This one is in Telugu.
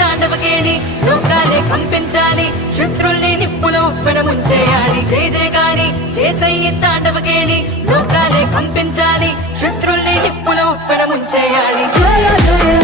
తాండవకేణి లోకాలే కంపించాలి శత్రుల్ని నిప్పులో పెనముంచేయాలి జయ జయ గాని చేసయ్యి తాండవకేణి లోకాలే కంపించాలి శత్రుల్ని నిప్పులో పెనముంచేయాలి జయ జయ